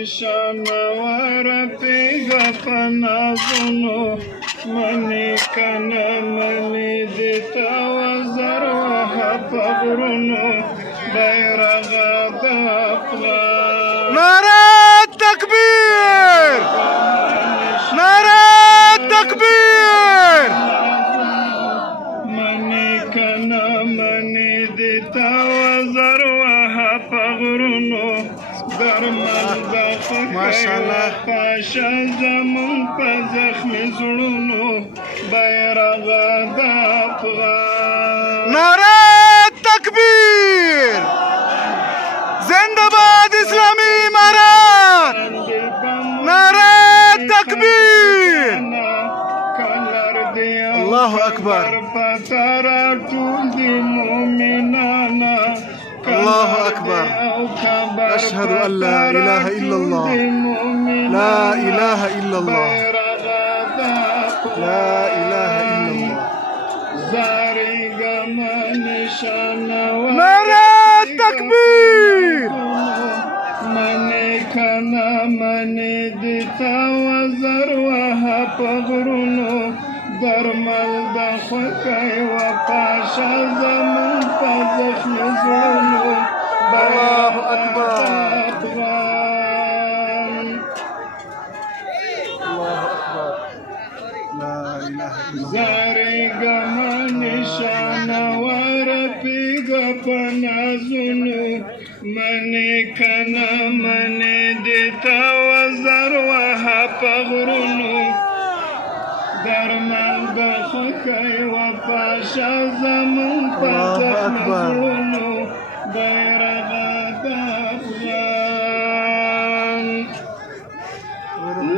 نشان ورپیگا پنازونو منی کنا منی دیتا وزر وها پغرونو بیرغ دا افغان. نعرہ تکبیر! نعرہ تکبیر! منی کنا منی دیتا وزر وها پغرونو درمل دا خکای پاشا زمون پا زخم زړونو بیرغ دا افغان. نعرہ تکبیر! زندہ باد اسلامی امارات! نعرہ تکبیر! اللہ اکبر! الله أكبر. أشهد أن لا إله إلا الله. لا إله إلا الله. لا إله إلا الله. نعرہ تکبیر! منی کنا منی دیتا وزر وها پغرونو درمل دا خکای و پاشا زمون پا زخم زړونو الله أكبر. افغان. الله أكبر. لا إله إلا الله. زاری گما نشان ورپیگا پنازونو منی کنا منی دیتا وزر وها پغرونو درمل دا خکای و پاشا زمون پا زخم زړونو بیرغ دا افغان.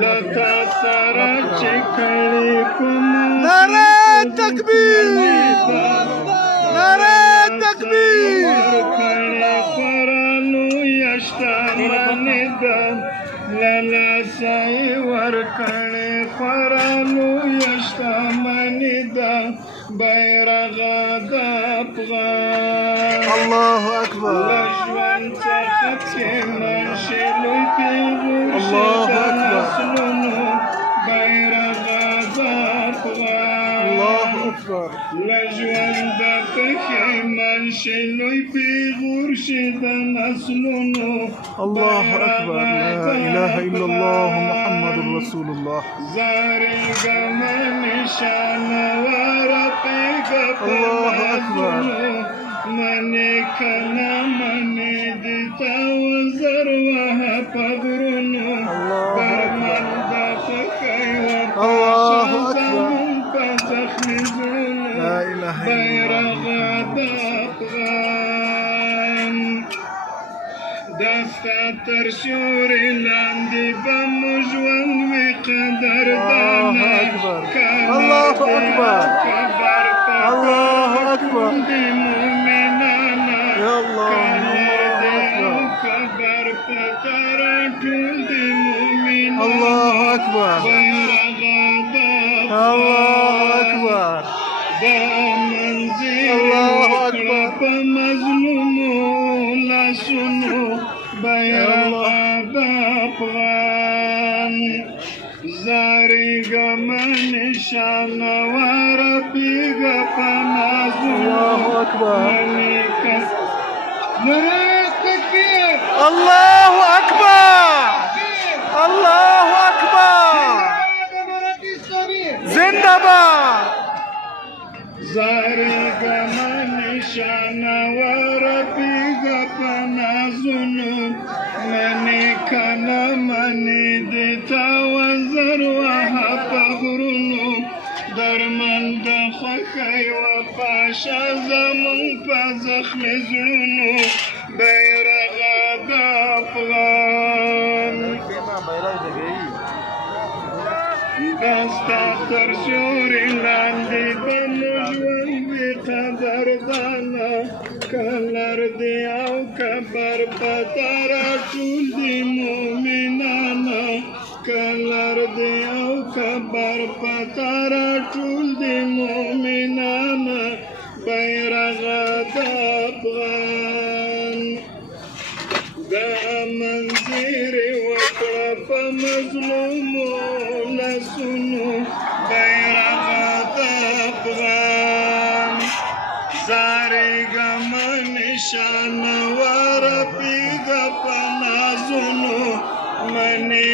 لتا سره چې کړي کوم نعرہ تکبیر! نعرہ تکبیر! ورکړي خورانو یشتا منی دا لالا سای ورکړي خورانو یشتا منی دا بیرغ دا افغان. الله أكبر. لژوند څخه چې منشي لوی پیغور الله أكبر. بیرغ دا افغان. الله أكبر. لژوند څخه منشي لوی پیغور شد نسلونو الله أكبر. لا إله إلا الله محمد رسول الله. زاری گما نشان ورپیگا الله أكبر. منی کنا منی دیتا وزر وها پغرونو درمل دا خکای و الله پاشا أكبر. زمون پا زخم زړونو لا إله إلا بیرغ دا افغان. دستا تر سیوري لاندې به مو ژوند وي قدردانه. الله أكبر. الله أكبر. الله أكبر. د مؤمنانه يا الله. کبر پتر ټول د مؤمنانه. الله أكبر. بیرغ دا الله أكبر. دا منزل الله أكبر. په مظلومو لاسونو بیرغ دا افغان. زاری گما نشان ورپیگا پنازونو الله أكبر. منی کس نعرہ تکبیر! الله أكبر. الله أكبر. زندہ باد. زاری گما نشان ورپیگا پنازونو منی کنا منی دیتا وزر وها پغرونو درمل دا خکای و پاشا زمون پا زخم زړونو بیرغ دا افغان. دستا تر سیوري لاندې به مو ژوند وي قدردانه. کلر دی او کبر پتا راټول دی مؤمنانه. کلر دی او کبر پتا راټول دی مؤمنانه. بیرغ دا افغان. دا منظر وطن کړه په مظلومو لاسونو بیرغ د افغان زارېږم نشانه ورپېږه په نازونو منې